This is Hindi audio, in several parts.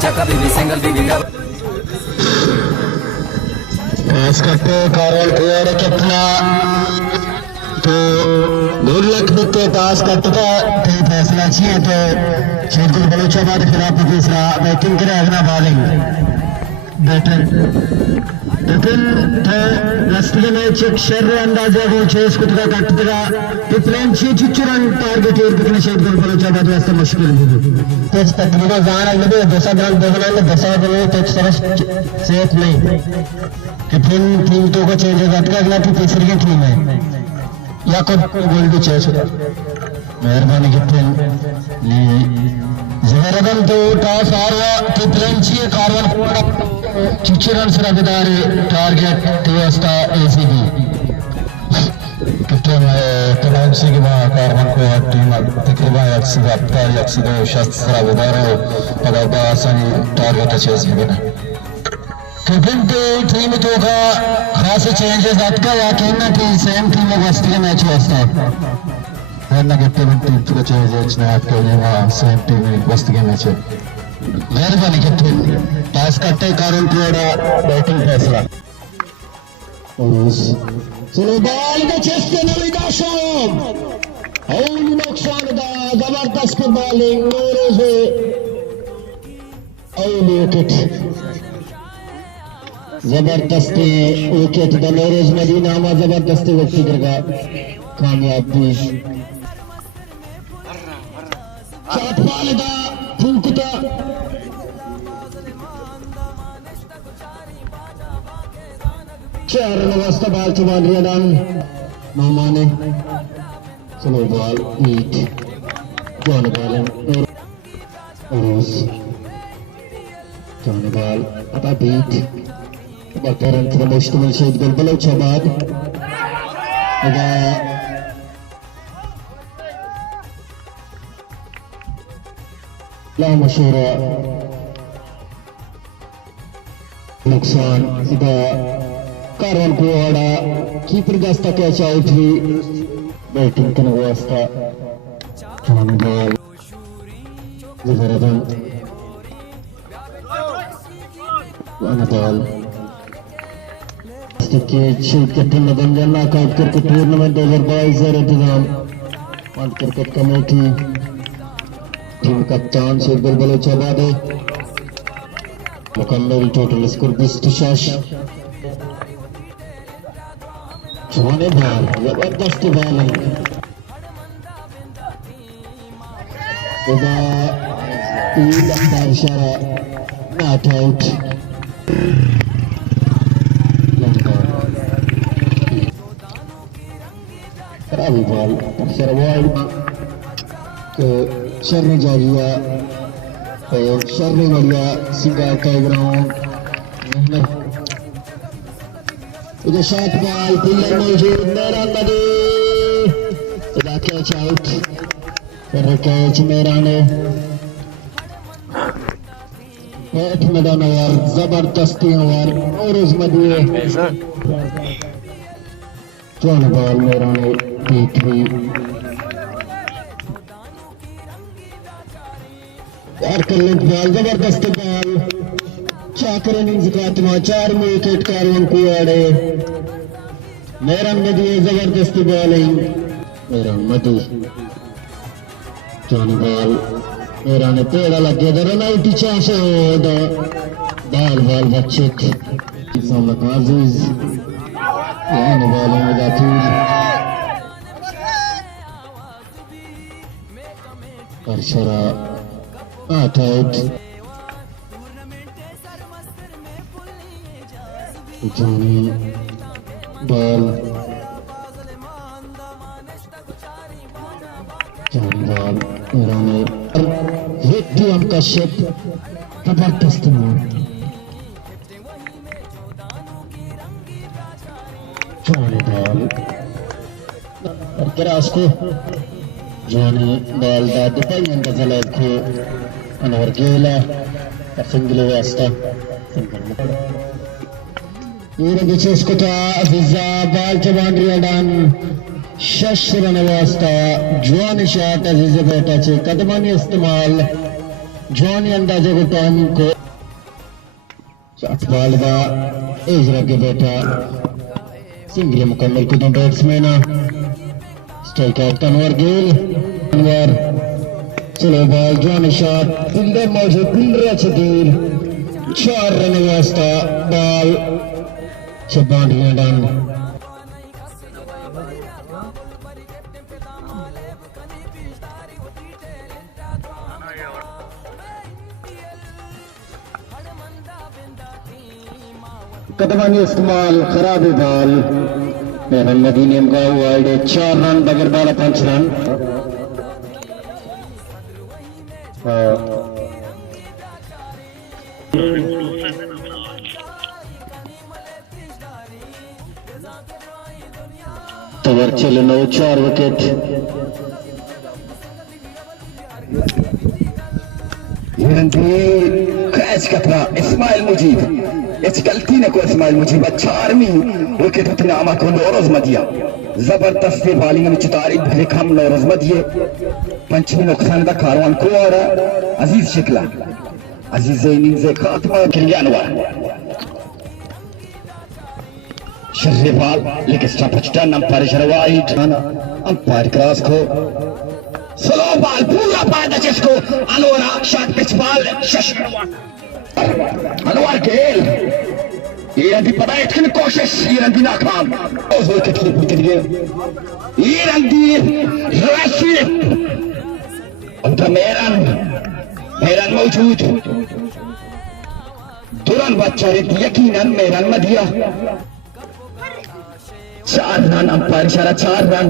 चक्का बीबी सिंगल बीबी करते कारण कुआरे कितना तो दूर लग के टास्क करता तो फैसला चाहिए तो शेरगुल बलूचाबाद के खिलाफ तीसरा बैटिंग करे अगला बॉलिंग बैटर लेकिन तो लास्ट के मैच एक शर्र अंदाजा वो चेस कुत्ता कटता डिफरेंट चीज चुरन टारगेट कितने शेरगुल बलूचाबाद वास्ते मुश्किल है तो तकरीबन जान लगे दूसरा ग्राउंड देखना है दूसरा ग्राउंड तो सरस सेफ नहीं कि फिर टीम तो को चेंज हो जाता है अगला तीसरी की टीम है या को गोल भी चेंज हो मेहरबानी कितने जबरदम तो टॉस और टिप्रेंची कार्बन चिचरन से रखदारे टारगेट तेवस्ता एसीबी कितने टिप्रेंची के बाद कार्बन को टीम तकरीबन यक्सीदा अपना यक्सीदा शस्त्र रखदारे पदार्थ आसानी टारगेट चेंज भी बना कितने टीम तो का खास चेंजेस आता या कहना कि सेम टीम में वस्ती के मैच वास्ता वरना कितने टीम तो चेंजेस ना आपके लिए वहाँ सेम टीम में वस्ती के मैच है मेहरबानी कितने पास करते कारण पूरा बैटिंग फैसला चलो बॉल का चेस्ट के नवी दाशम और नुकसान दा जबरदस्त बॉलिंग नूरोज और विकेट जबरदस्ती विकेट नूरोज मदीना में जबरदस्ती व्यक्ति करगा कामयाबी शॉट वालेदा फूंकता चार नवास्ता बाल चुबान रियादान मामा ने चलो बॉल ईट जॉन बॉल जॉन बॉल आता बीट बकरन के मुश्तमिल शेद गोल बलूचाबाद ला मशहूरा नुकसान इधर कारण को आड़ा कीपर गस्ता कैच आउट हुई बैटिंग करने वास्ता जॉन बॉल जबरदस्त वन बॉल कैप्टन नबंजन नॉकआउट क्रिकेट टूर्नामेंट 2022 इंतजाम वर्ल्ड क्रिकेट कमेटी टीम कप्तान शेरगुल बलूचाबाद मुकम्मल टोटल स्कोर 20 छुआने बॉल जबरदस्त बॉलिंग इशारा नॉट आउट खराबी बॉल शरवाइड शर्ने जागिया और शर्ने वालिया सिंगार का ग्राउंड इधर शॉट बॉल पिलर मौजूद मेरा नदी इधर कैच आउट कर कैच मेरा ने बैठ मैदान और जबरदस्ती और नूरोज मदिए जॉन बॉल मेरा ने बीट हुई यार कलेंट बॉल जबरदस्त बॉल चाकर इनिंग्स का आत्मा 4 विकेट कार्बन को आड़े मेरा मदिए जबरदस्त बॉलिंग मेरा मदी जॉन बॉल मेरा ने पेड़ा लगे दर नाइटी चांस बॉल बॉल बच्चे सामने काजीज यानी बॉलिंग में जाती करशरा नॉट आउट जॉनी बॉल जॉनी बॉल मेरा विक्टियम का शेप जबरदस्त जॉनी बॉल उसको जॉनी बॉल दा डिपेंडेंट जले को अनवर गेला सिंगल वास्ता ये देखिए इसको तो अजीजा बॉल जवान रियादान शशरन वास्ता जवान शॉट अजीजा बेटा चे कदमानी इस्तेमाल जॉनी अंदाजे को टाइम को बाल का इजरा के बेटा सिंगल मुकम्मल को batsman strike out Tanwar Gill Tanwar चलो बॉल जॉनी शॉट फील्डर मौजूद फील्डर छदीर 4 रन वास्ता बॉल शबान डन कदमानी इस्तेमाल खराब बॉल मेहरन मदीने का वाइड 4 रन बगैर बाला 5 रन तवर चले 9-4 विकेट कैच कतरा इस्माइल मुजीब गलती ने को इस्माइल मुजीब 4वीं विकेट उतना आमा को नौरोज मदिया जबरदस्त बॉलिंग में चितारी भले खम नौरोज मदिए पंचमी नुकसान का कारवान को और अजीज शिकला अजीज इनिंग्स खात्मा किलियानवर शर्रीफाल लेकिन स्टंप अंपायर शरवाइट अंपायर क्रॉस को स्लो बॉल पूरा फायदा जिसको अनोरा शॉट पिच बॉल अनवर गेल ये रंदी पता है इतनी कोशिश ये रंदी नाकाम उस विकेट के लिए ये रंदी राशिद उनका मेरन मौजूद दुरान बच्चा यकीनन मेरन मदिया 4 रन अंपायर इशारा 4 रन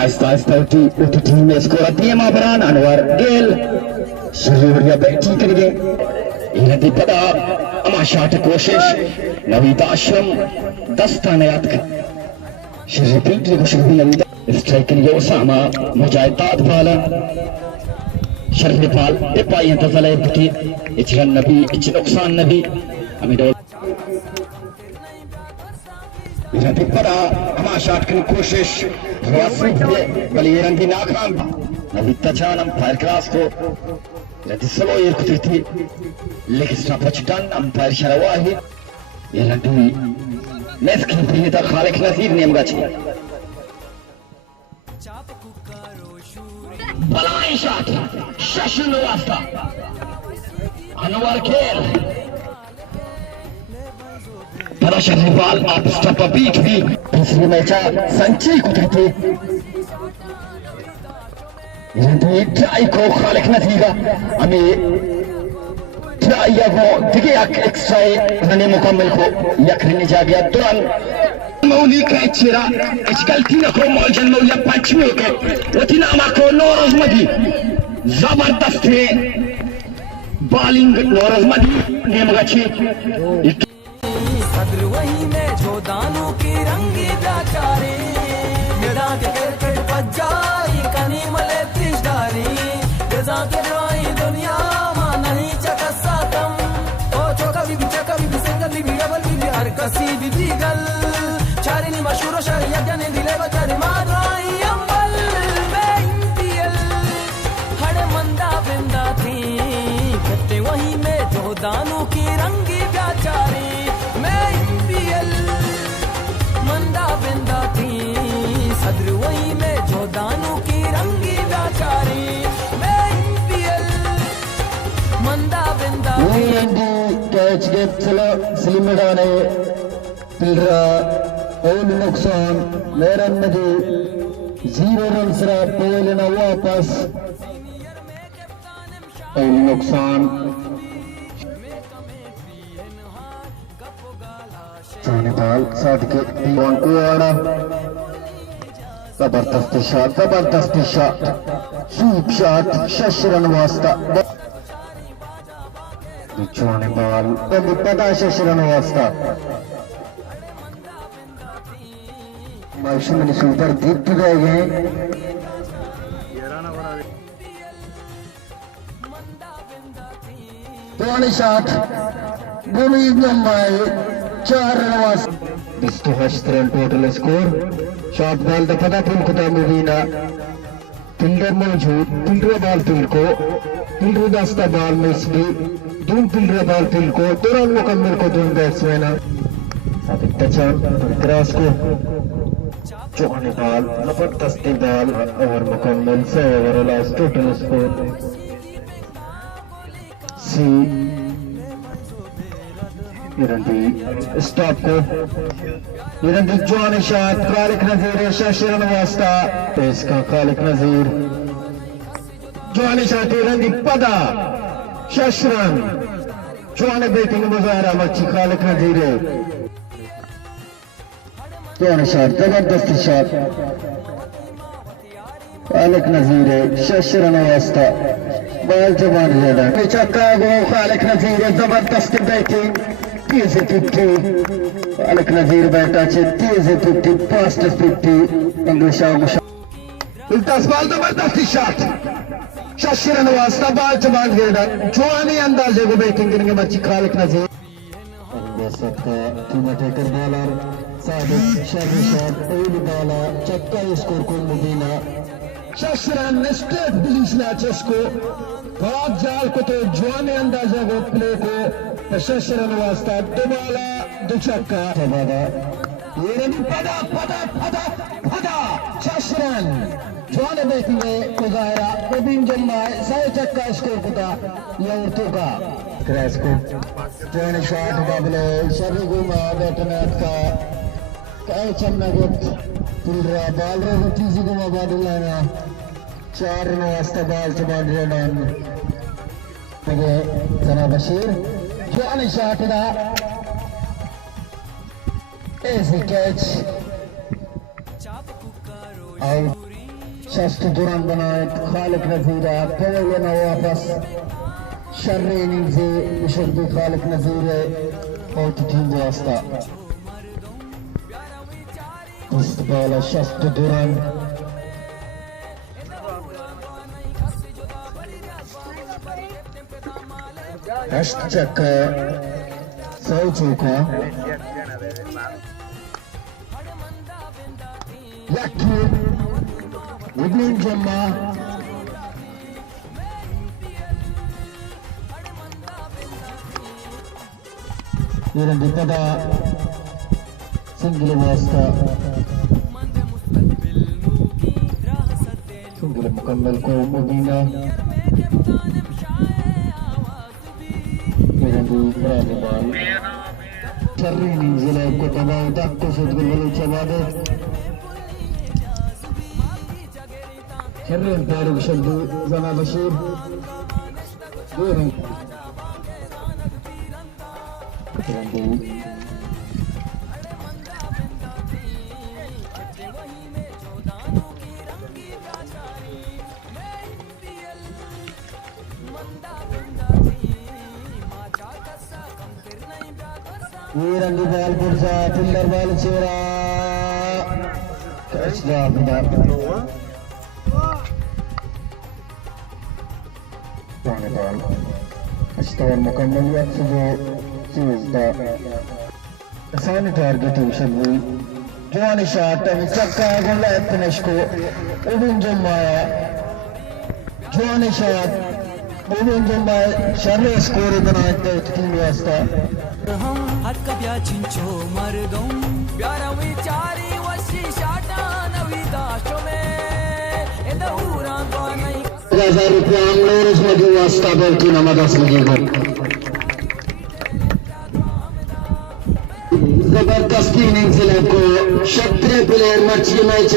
आहिस्ता आहिस्ता उठी टीम में स्कोर दिए माबरान अनवर गेल शरीरिया बैठी करिए इन्हें पता अमा शाट कोशिश नवीद आश्रम दस्तानात का शरीर पीटने को शुरू नवीद स्ट्राइक लिए उसामा मुजाहिदात वाला शरीर पाल पाई इंतजार है इचरन नबी इच नुकसान नबी अमीर इन्हें पता अमा शाट की कोशिश बली रंगी नाकाम नवीद तजान अंपायर क्लास को स्लो ये कुदरती लेकिन स्टंप डन अंपायर शरवाही ये लंडी मैच की प्रियता खालिक नसीर नेम गछि बलाई शॉट शशन वास्ता अनवर खेल पराशर बॉल आप स्टंप बीट भी दूसरी मैच संची कुदरती ये ट्राई को खालिक नसीगा हमें ट्राई को दिखे एक्स्ट्रा रने मुकम्मल को यखरने जा गया तुरंत मौली का चिरा इस गलती न को मौजन मौलिया पंचमी के उतना मा को नौरोज मदी जबरदस्त है बॉलिंग नौरोज मदी ने मगची सदर वही में जो दानों की रंगी बेचारे मेरा के क्रिकेट बजाई कनी मले तिजदारी जजा के ड्राई दुनिया मां नहीं चकसा कम ओ चौका भी सिंगल भी डबल भी हर कसी भी गल चारिनी मशहूर शरिया जाने दिले बचारे माराई अंबल बेंतियल हड़े मंदा बिंदा थी कट्टे वही में जो दानों की रंगी बेचारे मैं इंबियल मंदा बिंदा थी सदर वही में जो दानों की रंगी बेचारे मैं इंबियल मंदा बिंदा कैच गेट चलो सलीमेडा ने पिलरा और नुकसान मेरन नदी 0 रन सरा पेलना वापस और नुकसान जाने बाल साथ के दीवान को आना जबरदस्त शॉट सूप शॉट शशरन वास्ता जाने बाल पता शशरन वास्ता माइशी में सुपर दीप गए गए पुरानी शॉट भूमि लंबाई 4 रन वास्ता 28 run total score shot ball दफा पुल खुदा मुबीना फील्डर मौजूद फील्डर बॉल फील्ड को पिलरे दस्ता बाल मिसबी दून पिलरे बाल पिल को दौरान मुकम्मल को दून बैट्समैन सादिक टचन क्रॉस को चौहाने बाल जबरदस्त बाल ओवर मुकम्मल 100 ओवर लास्ट टोटल स्कोर सी इरंदी स्टॉप को इरंदी जॉन शॉट खालिक नजीर शशरन वास्ता पेस का खालिक नजीर जॉन शॉट इरंदी पदा शशरन जॉन बैटिंग मुजाहरा मच्छी खालिक नजीर जॉन शॉट जबरदस्त शॉट खालिक नजीर शशरन वास्ता बाल जबान ज्यादा चक्का गो खालिक नजीर जबरदस्त बैटिंग तेज पिट्टी खालिक नजीर बैठा छे तेज पिट्टी फास्ट पिट्टी इंग्लिश इल्तास बाल जबरदस्त शॉट शशरन वास्ता बाल जबान ज्यादा जवानी अंदाजे को बैटिंग करेंगे मच्छी खालिक नजीर सकता टीम टेकर बॉलर सादिक शर्री शॉट ओली बॉलर चक्का स्कोर को मुदीना शशरन स्ट्रेट बिलीस मैचेस को भाग जाल को तो जवानी अंदाजा को प्ले को शशरन वास्ता दोबारा दो छक्का तबादा ये पदा पदा पदा पदा शशरन जवानी बैटिंग में मुजाहरा ओबिन जम्मा 100 छक्का स्कोर को था ये उर्तू का क्रैश को जवानी शॉट डबल शर्री गुमा बैटमैन का कैच नगद पुलरा बाल रो तीजी गुमा बादलाना 4 रन वास्ता बाल जबान रन मगे जना बशीर जवानी शॉट दा ऐसे कैच आउट शस्ट दुरान बनाए खालिक नजीर पहले लेना वापस शर्री इनिंग से मुशर्रफ खालिक नजीर आउट टीम वास्ता इस्तेमाल शस्ट दुरान अष्ट चक्का 100 चौका यकी उद्दीन जम्मा इरंदी पदा सिंगल वास्ता सिंगल मुकम्मल को मुदीना इरंदी बराबर बाल शर्री जिले को तबाह तक को सुदगुल वाले चबादे शर्री फारूक शब्दू जना बशीर ये रंगी बाल पुरजा फिल्डर बाल चेरा कैच ड्रॉप बॉल स्टोर मुकम्मल जो चीज दा आसान टारगेटिंग शब्द जवानी शॉट चक्का गोला फिनिश को उबिन जमाया जवानी शॉट उबिन जमाया शर्रे स्कोर बनाते टीम वास्ता हम हट कब्या चिंचो मर्दों प्यारा विचारी वशी शाटा नवी दाशो में एदूरा को नहीं 1000 रुपया हम लोग इसमें जो वास्ता बोलती नमक असली को जबरदस्ती इनिंग से को क्षत्रिय प्लेयर मच्छी मैच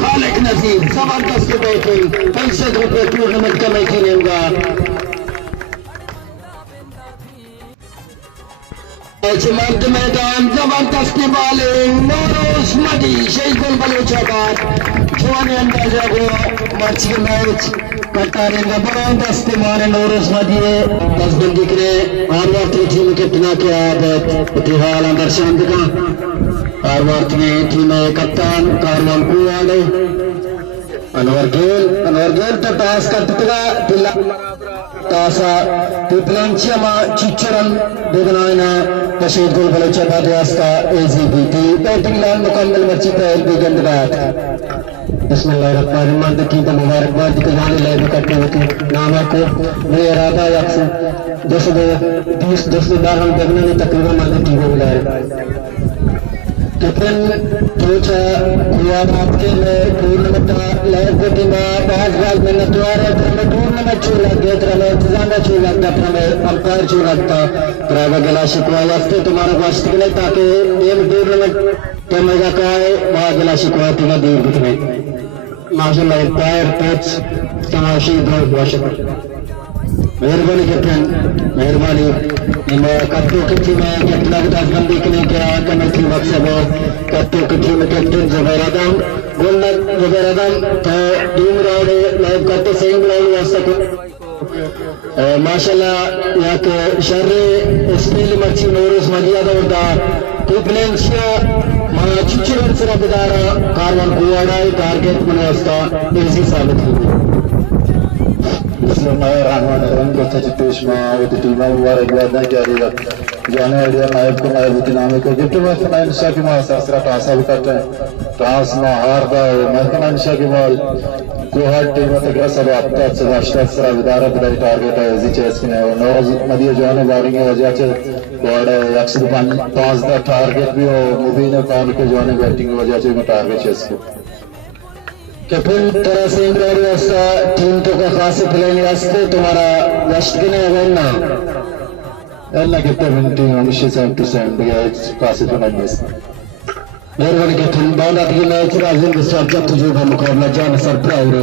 खालिक नजीर जबरदस्त बैटिंग 65 रुपये टूर्नामेंट कमेटी लेगा मर्द मैदान जबरदस्त बॉलिंग नौरोज मदी शेखुल बलूचाबाद जवानी अंदाजा को मच्छी मैच करता रहेगा जबरदस्त मारे नौरोज मदी 10 दिन दिख रहे हारवर्थ टीम के टिना के आदत इतिहाल अंदर शांत का हारवर्थ में टीम कप्तान कारवान कुआले अनवर गेल तो टॉस करता पिल्ला तासा पिपलांचिया चिच्चरन बेगनायना तशीद गोल बलोचाबाद वास्ता एजीबीटी बैटिंग लाइन मुकम्मल मर्ची पहल भी गंदबात बिस्मिल्लाहिर्रहमानिर्रहीम टीम को मुबारकबाद के जाने लाइव करते हुए नाम को मेरा इरादा यक्स 220 हम देखने में तकरीबन मदद टीम को मिला कैप्टन कोच हुआ आपके में टूर्नामेंट लाइव को टीम बहुत बार मैंने द्वार है टूर्नामेंट चल रहा है तरह में इंतजाम चल रहा था में अंपायर चल रहा था ड्राइवर गला शिकवा वास्ते तुम्हारा वास्ते के लिए ताकि ये टूर्नामेंट तो मजा का है वहाँ गला शिकवा तीन दूर दिखने माशाल्लाह अंपायर कोच तमाशी बहुत बहुत शुक्रिया मेहरबानी कैप्टन मेहरबानी कत्तों की टीम है कैप्टन अवतार बंदी के लिए क्या कमेटी मकसद है कत्तों की टीम में कैप्टन जुबैर आदम गोलर जुबैर आदम तो टीम राउंड लाइव करते सेम राउंड वास्ते माशाल्लाह यहाँ के शर्रे स्पेल मच्छी नोरुस मजिया दौड़ता कुपलेंशिया मां चिचिरन से रबदारा कारवान गुवाड़ा टारगेट मने वास्ता इजी साबित हुई Bismillahirrahmanirrahim. Kota Cipusma, itu tim mubarakbad dan jari जाने वाले नायब को नायब इतनामे को गिफ्ट में फनाइन शाह की मां सासरा टासा बिकट टास में हार दा मैं फनाइन शाह की माल कोहट टीम में तक सब आपका से राष्ट्र सरा विदारा बदाई टारगेट है इजी चेस की ने नौज मदिया जाने बारिंग वजह से बड़ा 105 दा टारगेट भी हो मूवी ने काम के जाने बैटिंग वजह से टारगेट चेस को कैप्टन तरह से इंग्लैंड वास्ता टीम तो का खास प्लेन वास्ते तुम्हारा वेस्ट के ने वरना Ella che per 21% because possible on this. मेहरबानी कैप्टन बहुत आपकी मैच राजिंग के साथ जब तुझे का मुकाबला जान सर प्राउड